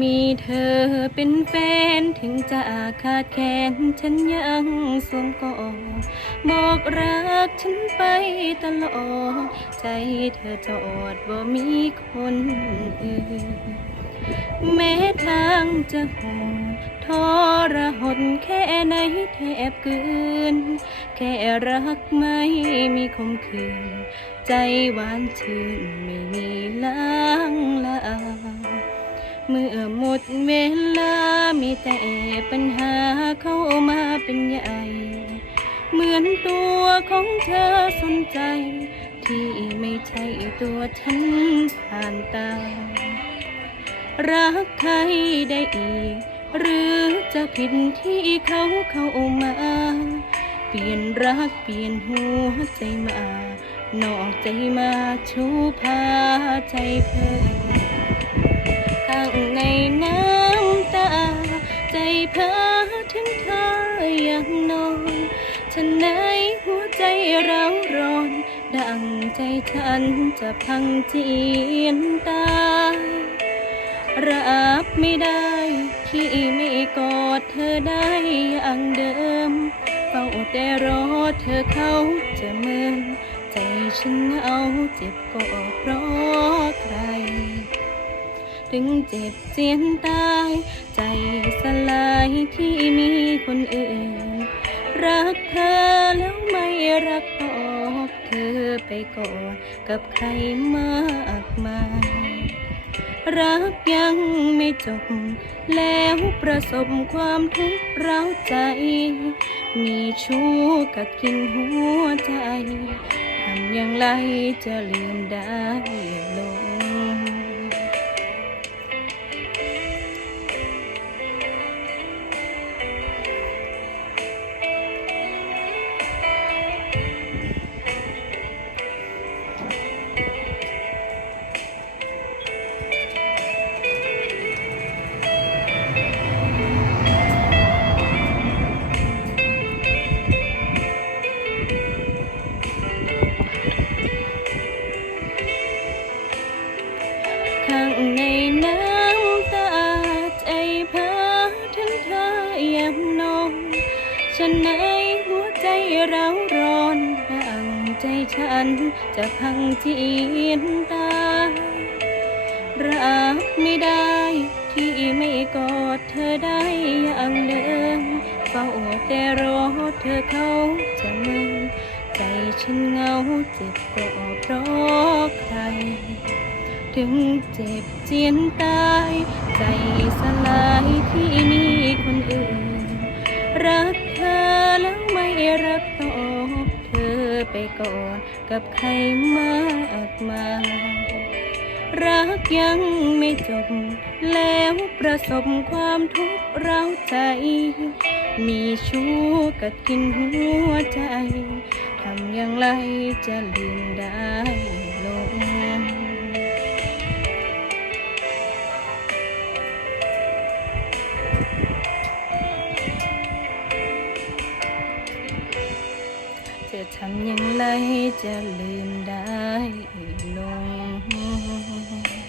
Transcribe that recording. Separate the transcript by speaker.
Speaker 1: มีเธอเป็นแฟนถึงจะขาดแคลนฉันยังสวมกอดบอกรักฉันไปตลอด ใจเธอจะอดว่ามีคนอื่น แม้ทางจะโหดทรหดแค่ไหนแทบกินแค่รักไม่มีคมคืน ใจหวานชื่นไม่มีล้างลา เมื่อหมดเวลา มีแต่ปัญหาเข้ามาเป็นใหญ่เหมือนตัวของเธอสนใจ ที่ไม่ใช่ตัวฉันผ่านตา รักใครได้อีก หรือจะผิดที่เขาเข้ามา เปลี่ยนรักเปลี่ยนหัวใจมา นอกใจมาชูพาใจเพิ่างในน้ำตา ใจเพ้อถึงเธออย่างนอนฉันในหัวใจเราร้อน ดังใจฉันจะพังเจียนตา รับไม่ได้ที่ไม่กอดเธอได้อย่างเดิมเฝ้าแต่รอเธอเขาจะเมินใจฉันเหงาเจ็บก็เพราะใคร ถึงเจ็บเจียนตาย ใจสลายที่มีคนอื่น รักเธอแล้วไม่รักตอบเธอไปก่อนกับใครมากมาย รักยังไม่จบ แล้วประสบความทุกข์ร้าวใจ มีชู้กัดกินหัวใจ ทำอย่างไรจะลืมได้ลง ในน้ำตาใจเพ้อถึงเธอแยบนอนฉันในหัวใจเราร้อนดังใจฉันจะพังเจียนตารับไม่ได้ที่ไม่กอดเธอได้อย่างเดิมเฝ้าแต่รอเธอเขาจะมินใจฉันเหงาเจ็บก็เพราะใคร ถึงเจ็บเจียนตาย ใจสลายที่มีคนอื่น รักเธอแล้วไม่รักตอบเธอไปก่อนกับใครมากมายรักยังไม่จบ แล้วประสบความทุกข์ร้าวใจ มีชู้กัดกินหัวใจ ทำอย่างไรจะลืมได้ จะทำอย่างไรจะลืมได้ลง